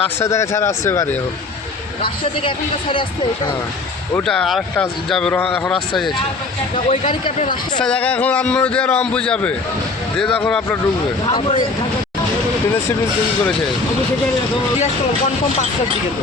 রাস্তায় থেকে ছাড়া আসছে গাড়ি এখন, রাস্তা থেকে এখনকার সাইডে আসছে। হ্যাঁ ওটা আরেকটা যাবে, এখন রাস্তায় যাচ্ছে। ওই গাড়িটা আপনি রাস্তায় জায়গায় এখন আন্নর দিয়ে রংপুর যাবে, দিয়ে তখন আপনার ঢুকবে। ট্রেনের সিভিল চেঞ্জ করেছে কনফার্ম 5টার দিকে তো